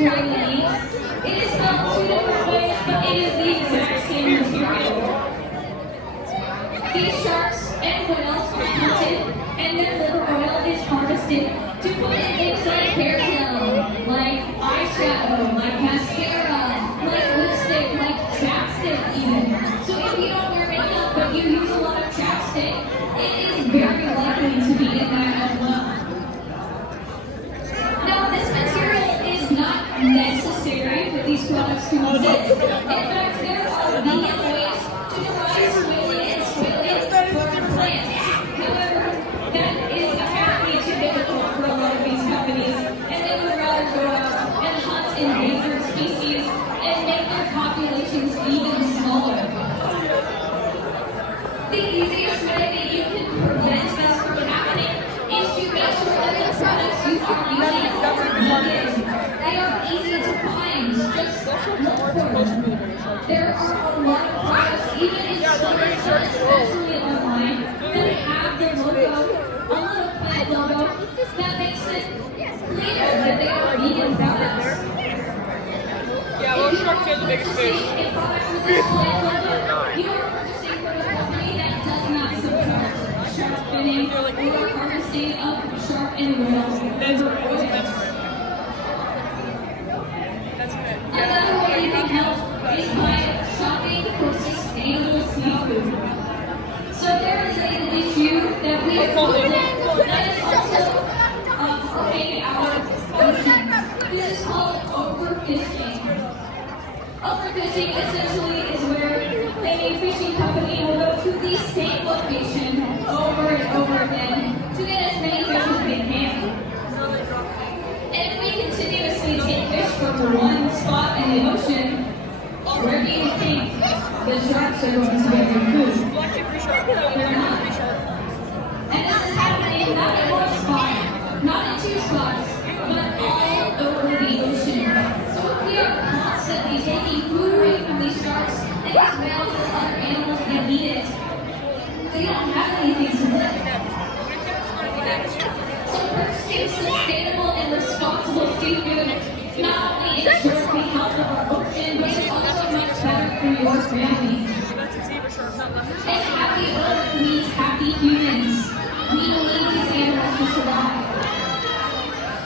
spoiling. It is spelled two different ways, but it is the exact same material. These sharks and whales are hunted, and their liver oil is harvested to put in things like hair gel, like eyeshadow, like mascara, like lipstick, like chapstick even. So if you don't wear makeup but you use a lot of chapstick, it is very likely to be in that as well. Now this material is not necessary for these products to exist. In fact, there are vegan ways to derive squalene and squalane from plants. However, that is apparently too difficult for a lot of these companies, and they would rather go out and hunt endangered species and make their populations even smaller. The easiest way that you can prevent this from happening is to make sure that the products you are using are vegan. They are easy to find. Just look for them. There are a lot of products, even in stores, especially online, that have the logo, a little plant logo, that makes it clear that they are vegan products. Yeah, well, sharks are the biggest fish. A product with this plant logo, you are purchasing from a company that does not support shark finning or harvesting of shark and whale. Another way you can help is by shopping for sustainable seafood. So there is an issue that we have that is also affecting our oceans. This is called overfishing. Overfishing essentially is where a fishing company will go to the same location over and over again to get as many fish as they can. And if we continuously take fish from one spot in the ocean, where do you think the sharks are going to get their food? They're not. And this is happening not in one spot, not in two spots, but all over the ocean. So if we are constantly taking food away from these sharks and these whales and other animals that eat it, they don't have anything to live. So purchasing sustainable and responsible seafood not only ensures the health of our ocean, but it's also much better for your family. And happy earth means happy humans. We need these animals to survive.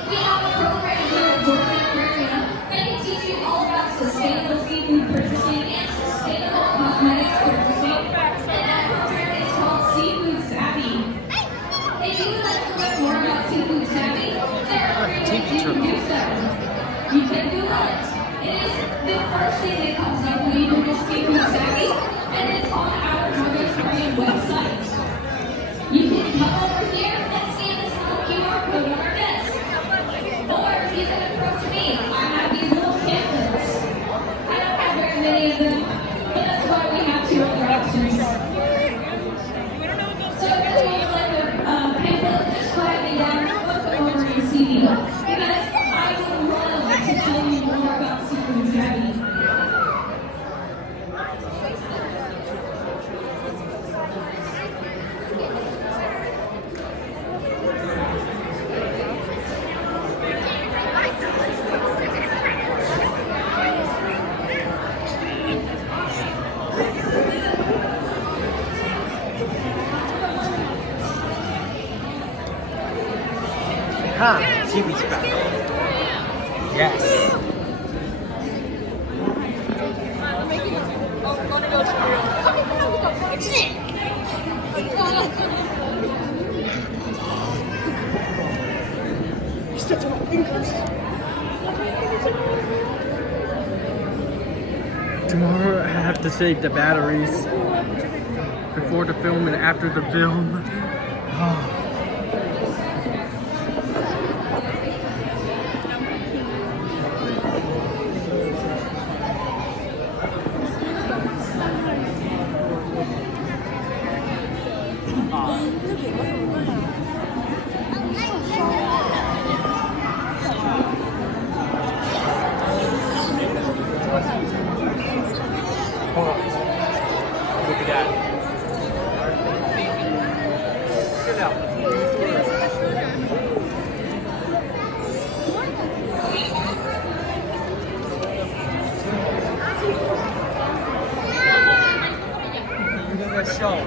We have a program here at Georgia Aquarium that can teach you all about sustainable seafood purchasing and sustainable cosmetics purchasing. And that program is called Seafood Savvy. If you would like to learn more about Seafood Savvy, there are 3 ways you can do so. You can Google it. It is the first thing that comes up when you Google Seafood Savvy, and it's on our Georgia Aquarium website. You can come over here and scan this little QR code on our desk. Or you can approach me. I have these little pamphlets. I don't have very many of them, but that's why we have 2 other options. So if you would like a pamphlet, just write me down, look over and see me. Because I would love to tell you more about Seafood Savvy. Seaweed's back. Yes. Tomorrow I have to save the batteries before the film and after the film. Hold on. Look at that. Good now. Gross,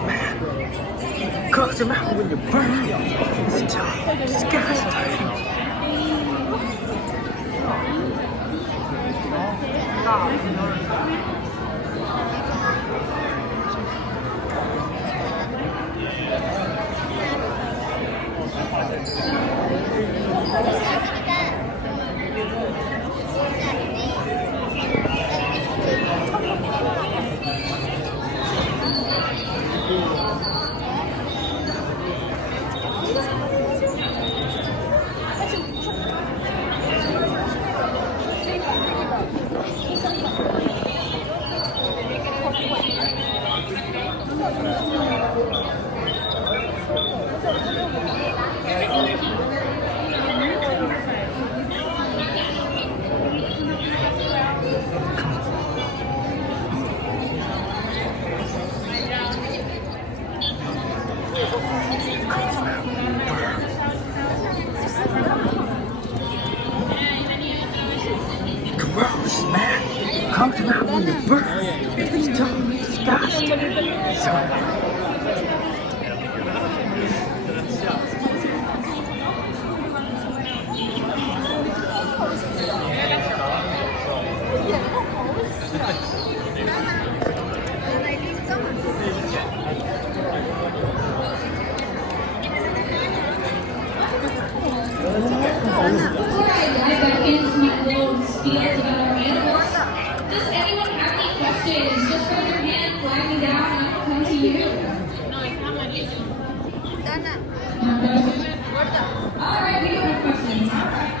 man. Close your mouth when you burn. It's disgusting. Gross, man. Close your mouth when you burn. It's totally disgusting. Before I dive back into my little spiels about our animals, does anyone have any questions? Just raise your hand, flag me down, and I'll come to you. No questions? Alright, we don't have questions. Alright.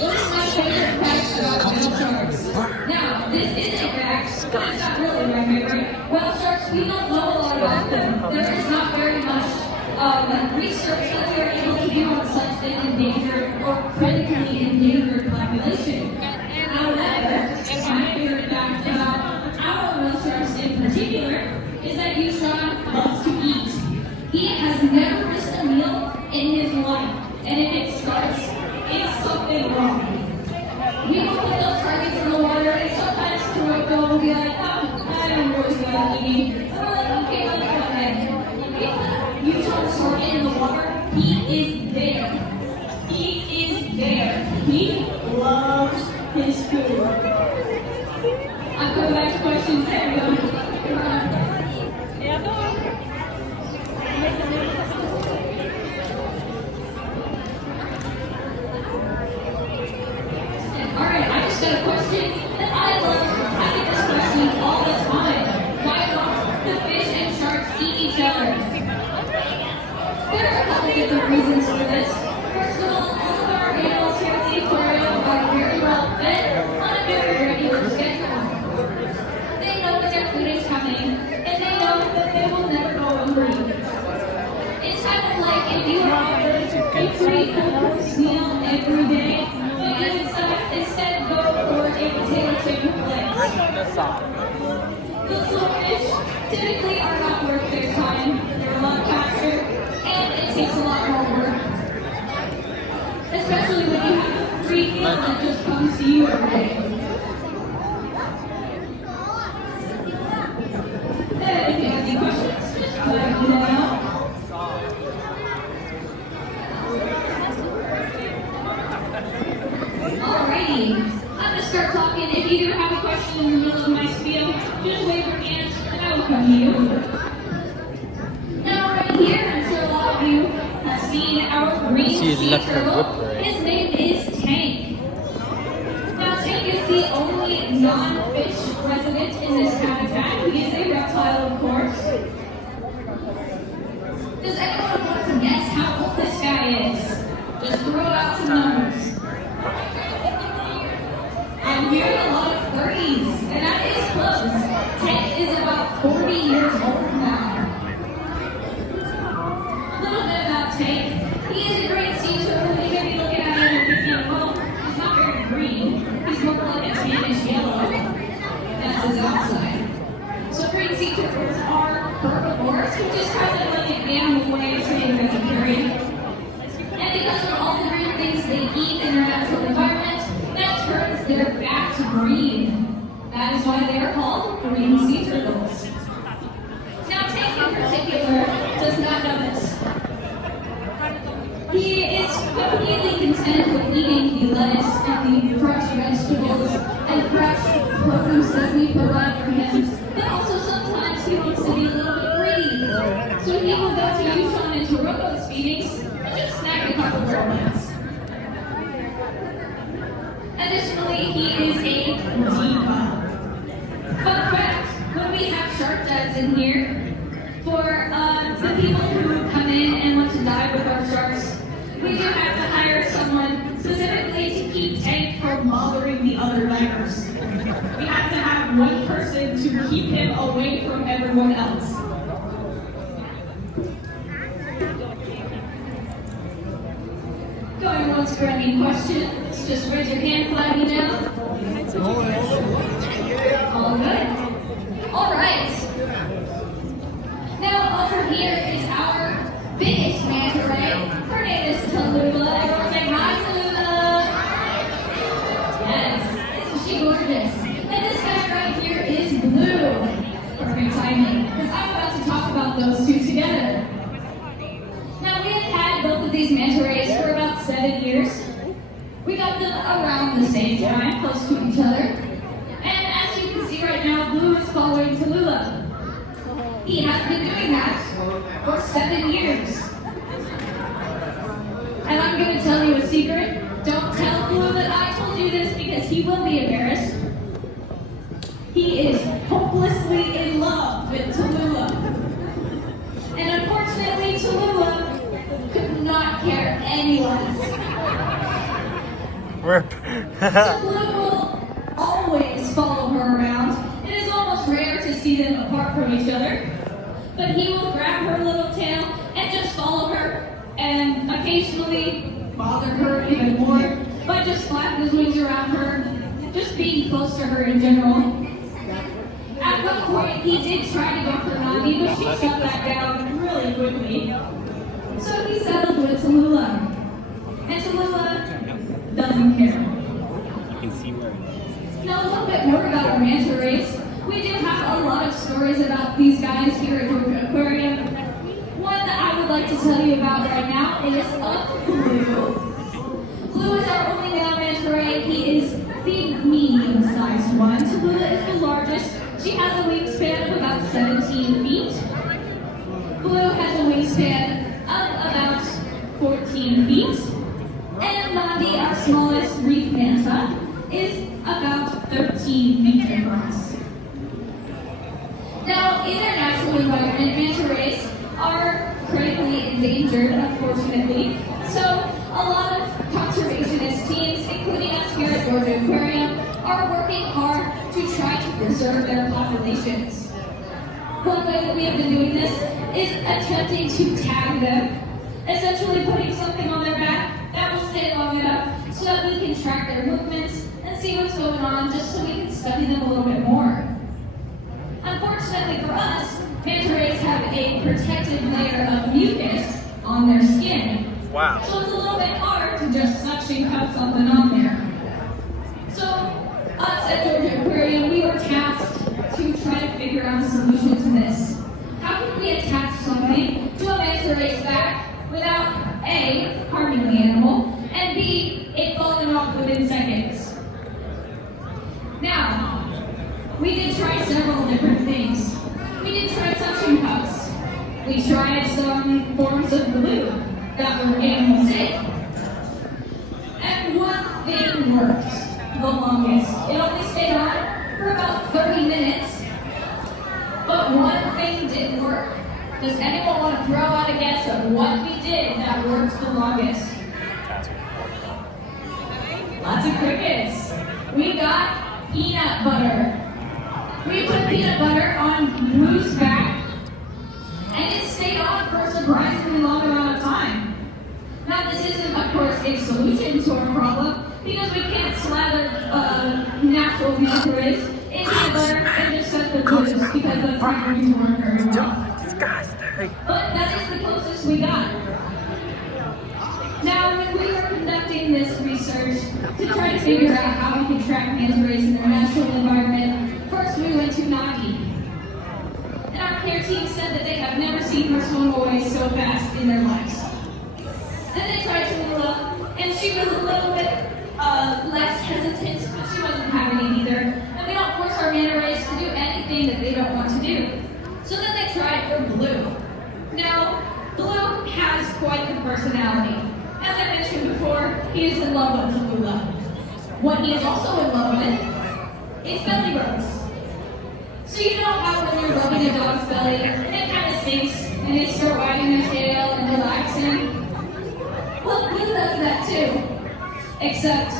What is my favorite fact about whale sharks? Now, this isn't a fact, but it's not really my favorite. Whale sharks, we don't know a lot about them. There is not very much research that we are able to do on such an endangered or critically endangered population. However, my favorite fact about our whale sharks in particular is that Yushan loves to eat. He has never missed a meal in his life, and if it starts, it's something wrong. We will put those targets in the water, and sometimes Kuroko will be like, oh, I don't really feel like eating. And we're like, okay, let's go ahead. We put Yushan's target in the water, he is there. He is there. He loves his food. I'm going back to questions. There we go. Alright, I just got a question that I love. I get this question all the time. Why don't the fish and sharks eat each other? There are a couple different reasons for this. First of all of our animals here at the aquarium are very well fed on a very regular schedule. They know that their food is coming, and they know that they will never go hungry. It's kind of like if you were offered a pretty full-course meal every day, but you instead go for a potato chip with legs. Those little fish typically are not worth their time. They're a lot faster, and it takes a lot more work. Especially when you have a free meal that just comes to you every day. And if you have any questions, just let me know. Alrighty, I'm going to start talking. If you do have a question in the middle of my spiel, just wave your hands and I will come to you. Now right here, I'm sure a lot of you have seen our green sea turtle. His name is Tank. Now Tank is the only non-fish resident in this habitat. He is a reptile, of course. Does anyone want to guess how old this guy is? Just throw out some numbers. I'm hearing a lot of 30s, and that is close. Tank is about 40 years old now. A little bit about Tank. He is a great sea turtle. You may be looking at him and thinking, well, he's not very green. He's more like a tannish yellow. That's his outside. animal way of saying vegetarian. And because of all the weird things they eat in their natural environment, that turns their fat green. That is why they are called green sea turtles. Now, Tank in particular does not know this. He is completely content with eating the lettuce and the fresh vegetables and fresh produce that we provide for him. But also sometimes he wants to be a little bit greedy. So he will go to Yushan and Toroko's feedings and just snack a couple of donuts. Additionally, he is a diva. Fun fact, when we have shark dads in here, for the people who come in and want to dive with our sharks, we do have to hire someone specifically to keep Tank from bothering the other divers. We have to have one person to keep him away from everyone else. Going once for any questions, just raise your hand, flag me down. All good. All right. Now over here is our biggest manta ray. Her name is Tallulah. Everyone say hi, Tallulah. Yes, isn't she gorgeous? And this guy right here is Blue. Perfect timing, because I'm about to talk about those two together. Now we have had both of these manta rays for about 7 years. We got them around the same time, close to each other. And as you can see right now, Blue is following Tallulah. He has been doing that for 7 years. And I'm going to tell you a secret. Don't tell Blue that I told you this because he will be embarrassed. He is hopelessly in love with Tallulah. And unfortunately, Tallulah could not care any less. Rip. So Blue will always follow her around. It is almost rare to see them apart from each other. But he will grab her little tail and just follow her and occasionally bother her even more by just flapping his wings around her, just being close to her in general. At one point, he did try to go for Nagi, but she shut that down really quickly. So he settled with Tallulah. And Tallulah doesn't care. Now a little bit more about our manta rays. We do have a lot of stories about these guys here at Georgia Aquarium. One that I would like to tell you about right now is of Blue. Blue is our only male manta ray. He is the medium-sized one. Tallulah is the largest. She has a wingspan of about 17 feet. Blue has a wingspan of about 14 feet. And Nandi, our smallest reef manta, is about 13 feet across. Now, in their natural environment, manta rays are critically endangered, unfortunately. So, a lot of conservationist teams, including us here at Georgia Aquarium, are working hard to try to preserve their populations. One way that we have been doing this is attempting to tag them, essentially putting something on their back that will stay long enough so that we can track their movements and see what's going on, just so we can study them a little bit more. Unfortunately for us, manta rays have a protective layer of mucus on their skin. Wow. So it's a little bit hard to just suction cut something on there. So us at Georgia Aquarium, we were tasked to try to figure out a solution to this. How can we attach something to a manta ray's back without A, harming the animal, and B, it falling off within seconds? Now, we did try several different things. We did try suction cups. We tried some forms of glue that were animal safe. And one thing worked the longest. It only stayed on for about 30 minutes. But one thing didn't work. Does anyone want to throw out a guess of what we did that worked the longest? Lots of crickets. We got peanut butter. We put peanut butter on Blue's back, and it stayed on for a surprisingly long amount of time. Now, this isn't, of course, a solution to our problem, because we can't slather natural manta rays in peanut butter and just set them loose, because that's not going to work very well. Hey. But that is the closest we got. Now, when we were conducting this research to try to figure out how we can track manta rays in their natural environment, first we went to Nagi. And our care team said that they have never seen her swim away so fast in their lives. Then they tried Tallulah, and she was a little bit less hesitant, but she wasn't having it either. And we don't force our manta rays to do anything that they don't want to do. So then they tried for Blue. Now, Blue has quite the personality. As I mentioned before, he is in love with Tallulah. What he is also in love with is belly rubs. So you know how when you're rubbing a dog's belly, it kind of sinks, and they start wagging their tail and relaxing? Well, Blue does that too. Except,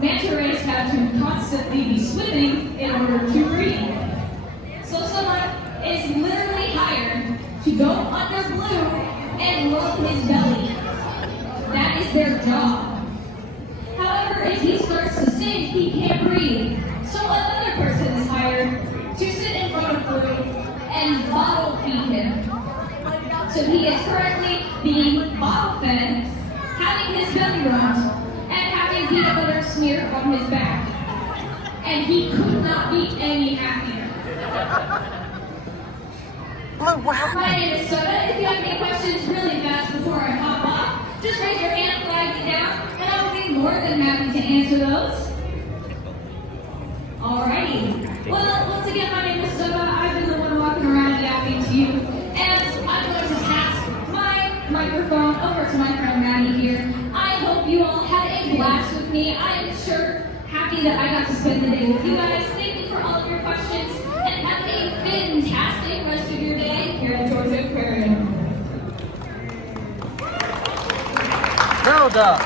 manta rays have to constantly be swimming in order to breathe. So someone is literally hired to go under Blue and rub his belly. That is their job. However, if he starts to sink, he can't breathe. So another person is hired to sit in front of Blue and bottle feed him. So he is currently being bottle fed, having his belly rubbed, and having peanut butter smeared on his back. And he could not be any happier. Blue, what happened? My name is Soda. If you have any questions really fast before I hop off, just raise your hand, flag me down, and I will be more than happy to answer those. Alrighty. Well, once again, my name is Soda. I've been the one walking around yapping to you, and I'm going to pass my microphone over to my friend Maddie here. I hope you all had a blast with me. I am sure happy that I got to spend the day with you guys. Thank you for all of your questions, and have a fantastic rest of your day here at Georgia Aquarium. Well done.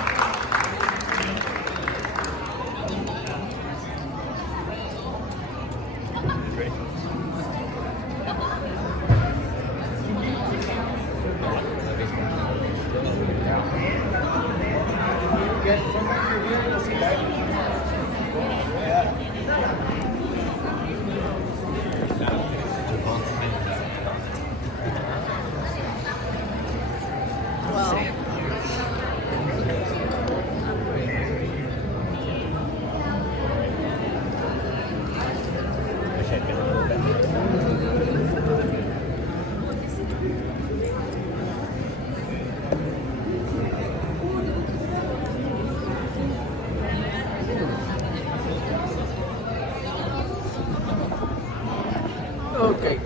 Okay.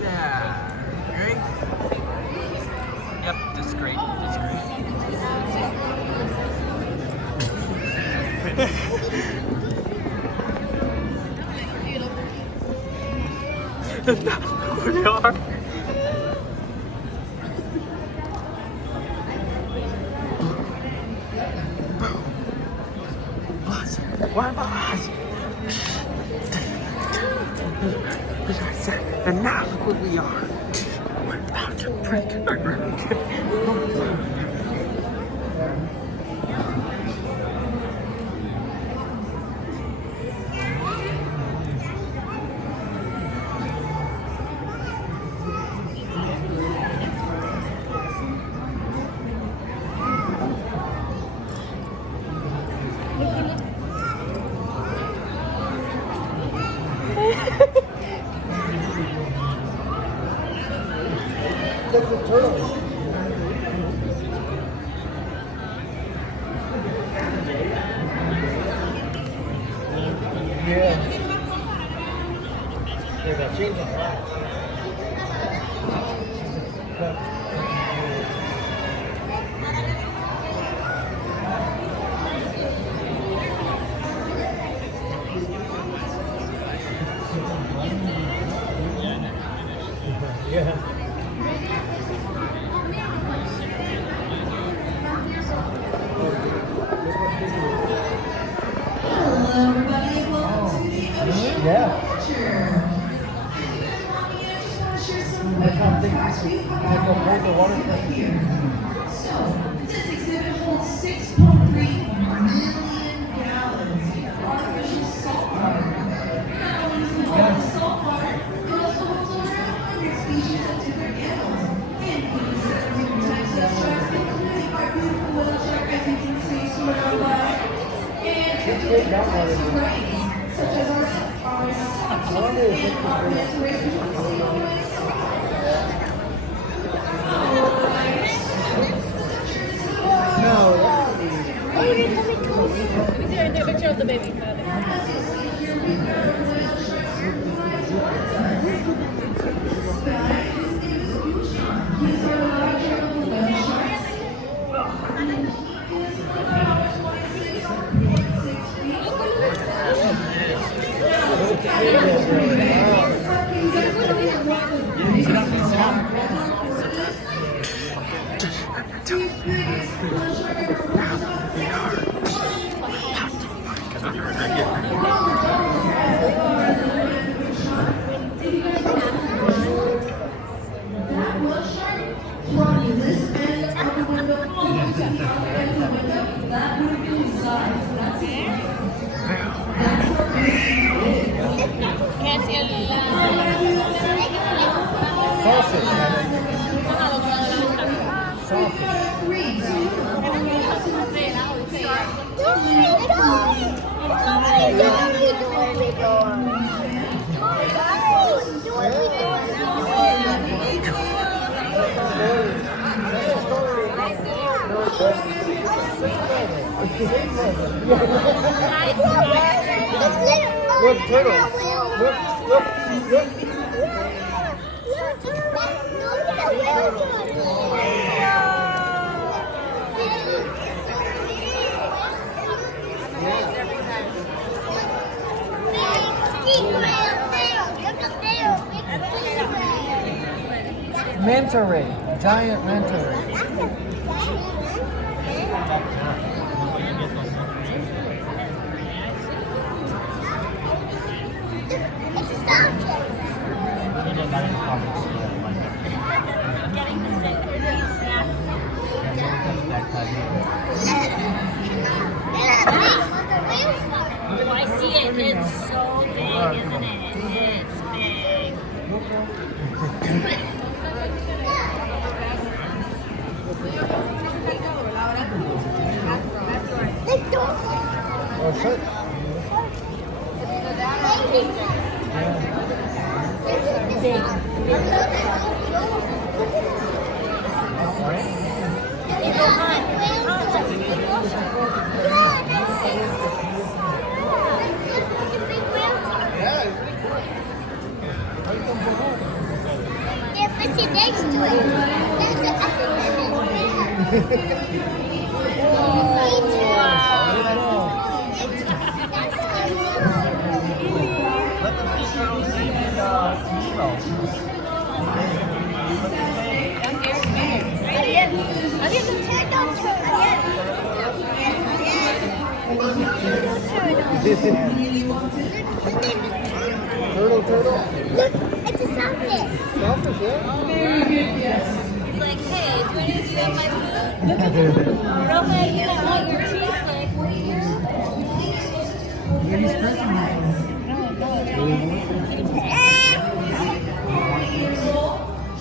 Yeah. Ready? Yep, that's great. That's great. That's not who they are. Us. What about us? And now look what we are. We're about to break our record. That's a turtle. Yeah. Yeah, that change of flash. Yeah. Hello, everybody. Welcome to the Ocean Voyager. I just want to share some quick facts we have here. So, this exhibit holds 6.3 million gallons of artificial salt water. Not only does it hold the salt water, it also holds over 100 species of different animals. take that one. such as our I wonder if it's no, that would be. Let me see right there, picture of the baby. Sausage. Sausage. Look, turtle. Look. Manta ray, giant manta ray. Oh, I see it. It's so big, isn't it? It's big. Oh, shit. They're fishing next to it. Turtle. Look, it's a sunfish. Sausage, yeah? It's like, hey, do any of you have my food? Look at them. Real quick, you don't want your cheese stick.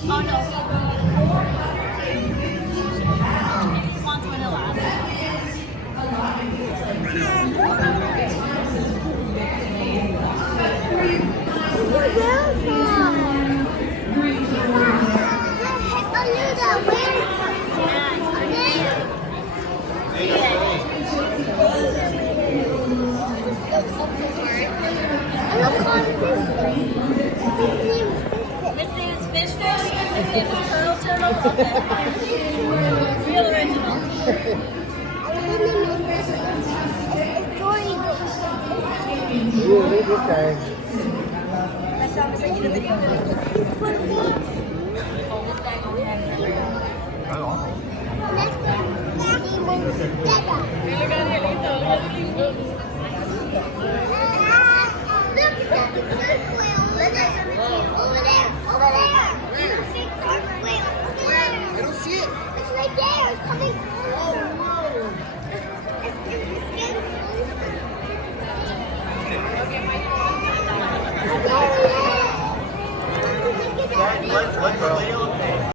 Oh, no. He wants vanilla. His name is Fish Fish. His name is Turtle. Real original. Yeah, they good guy. I saw him send you the video. Hold this bag on the head.